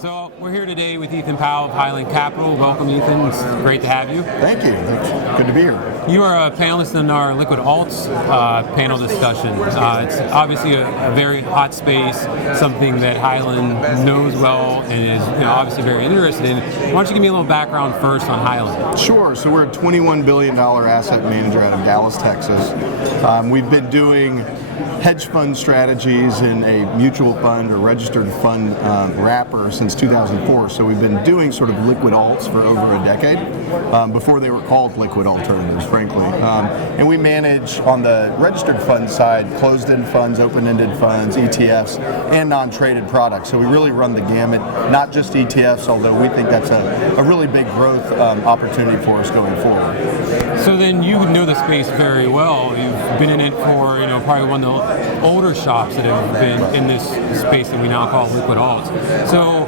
So we're here today with Ethan Powell of Highland Capital. Welcome, Ethan. It's great to have you. Thank you. Good to be here. You are a panelist in our liquid alts panel discussion. It's obviously a very hot space, something that Highland knows well and is obviously very interested in. Why don't you give me a little background first on Highland? Sure. So we're a $21 billion asset manager out of Dallas, Texas. We've been doing hedge fund strategies in a mutual fund or registered fund wrapper since 2004. So we've been doing sort of liquid alts for over a decade, before they were called liquid alternatives, frankly. And we manage on the registered fund side, closed-end funds, open-ended funds, ETFs, and non-traded products. So we really run the gamut, not just ETFs, although we think that's a really big growth opportunity for us going forward. So then you know the space very well. You've been in it for probably one of the older shops that have been in this space that we now call liquid alts. So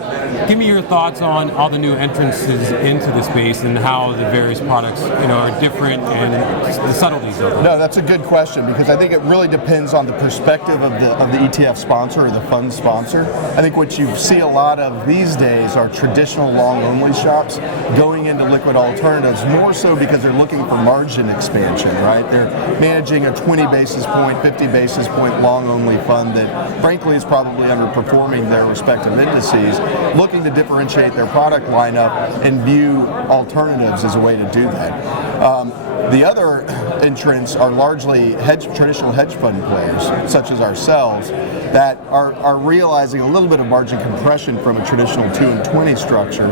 give me your thoughts on all the new entrances into the space and how the various products are different and the subtleties of them. No, that's a good question, because I think it really depends on the perspective of the ETF sponsor or the fund sponsor. I think what you see a lot of these days are traditional long-only shops going into liquid alternatives, more so because they're looking for margin expansion, right? They're managing a 20 basis point, 50 basis point long-only fund that frankly is probably underperforming their respective indices, looking to differentiate their product lineup and view alternatives as a way to do that. The other entrants are largely traditional hedge fund players, such as ourselves, that are realizing a little bit of margin compression from a traditional 2 and 20 structure,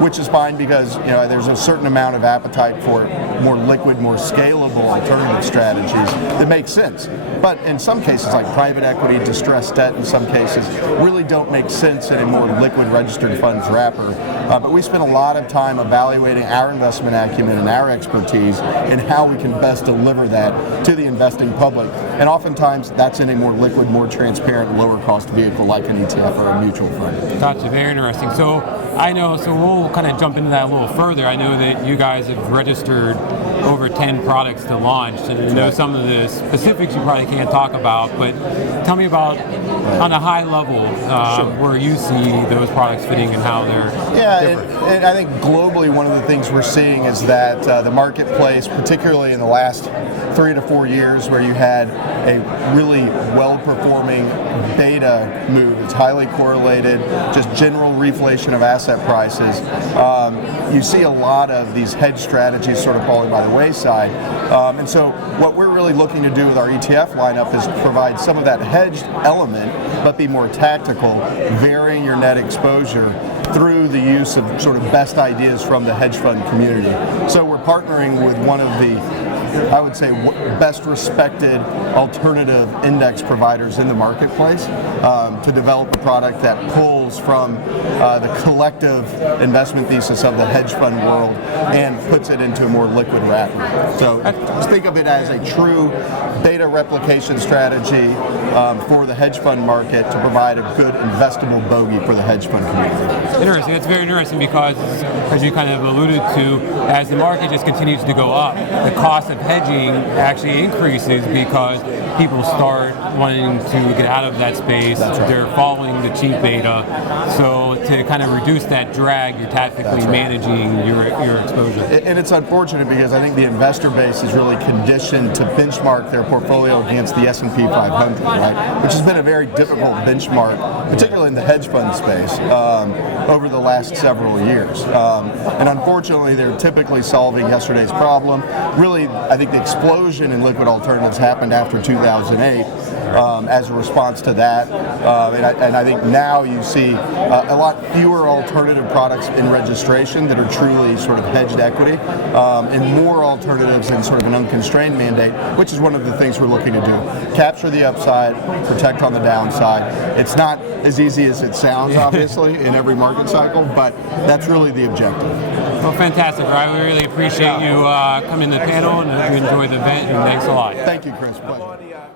which is fine because there's a certain amount of appetite for more liquid, more scalable alternative strategies that make sense. But in some cases, like private equity, distressed debt in some cases, really don't make sense in a more liquid registered funds wrapper. But we spend a lot of time evaluating our investment acumen and our expertise and how we can best deliver that to the investing public. And oftentimes that's in a more liquid, more transparent, lower cost vehicle like an ETF or a mutual fund. Gotcha, very interesting. So we'll kind of jump into that a little further. I know that you guys have registered over 10 products to launch, and I know some of the specifics you probably can't talk about, but tell me about, on a high level, where you see those products fitting and how they're different. And I think globally one of the things we're seeing is that the marketplace, particularly in the last 3 to 4 years, where you had a really well-performing beta move, it's highly correlated, just general reflation of asset prices, you see a lot of these hedge strategies sort of falling by the wayside. And so what we're really looking to do with our ETF lineup is provide some of that hedged element, but be more tactical, varying your net exposure through the use of sort of best ideas from the hedge fund community. So we're partnering with one of the, I would say, best respected alternative index providers in the marketplace to develop a product that pulls from the collective investment thesis of the hedge fund world and puts it into a more liquid wrapper. So just think of it as a true data replication strategy for the hedge fund market to provide a good investable bogey for the hedge fund community. Interesting. It's very interesting because, as you kind of alluded to, as the market just continues to go up, the cost of hedging actually increases because people start wanting to get out of that space. That's right. They're following the cheap beta. So to kind of reduce that drag, you're tactically managing your exposure. And it's unfortunate because I think the investor base is really conditioned to benchmark their portfolio against the S&P 500, right? Which has been a very difficult benchmark, particularly in the hedge fund space, over the last several years. And unfortunately, they're typically solving yesterday's problem. Really, I think the explosion in liquid alternatives happened after 2008 as a response to that. And I think now you see a lot fewer alternative products in registration that are truly sort of hedged equity, and more alternatives in sort of an unconstrained mandate, which is one of the things we're looking to do. Capture the upside, protect on the downside. It's not as easy as it sounds, obviously, in every market cycle, but that's really the objective. Well, fantastic, Ryan. We really appreciate you coming to the panel, and hope you enjoyed the event, and thanks a lot. Thank you, Chris. Pleasure.